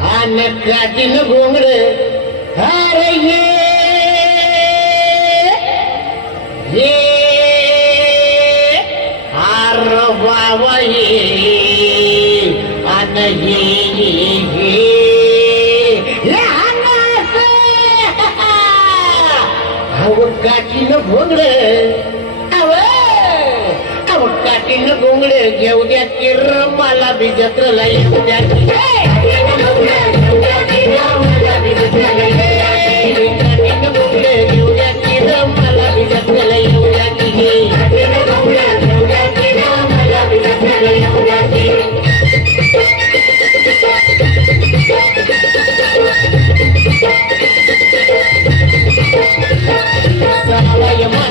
हा नकाटीन घोंगड अरे ये ये अर बाबा ये अन ये ये ये ये काठीनं घोंगड. अव अहो काठीनं घोंगड. घेऊ द्या किर मला बी जत्रला येऊ द्या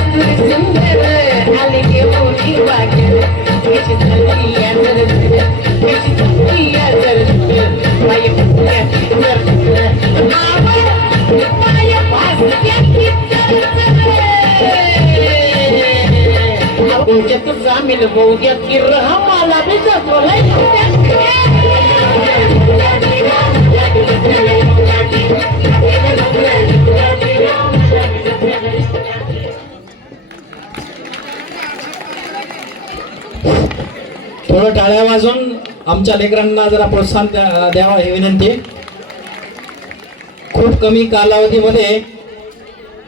त्याची असुरी सुंदर आली घेऊन वाटेल त्याची झाली थोडं टाळ्या वाजून आमच्या लेकरांना जरा प्रोत्साहन द्या- द्यावं ही विनंती. खूप कमी कालावधीमध्ये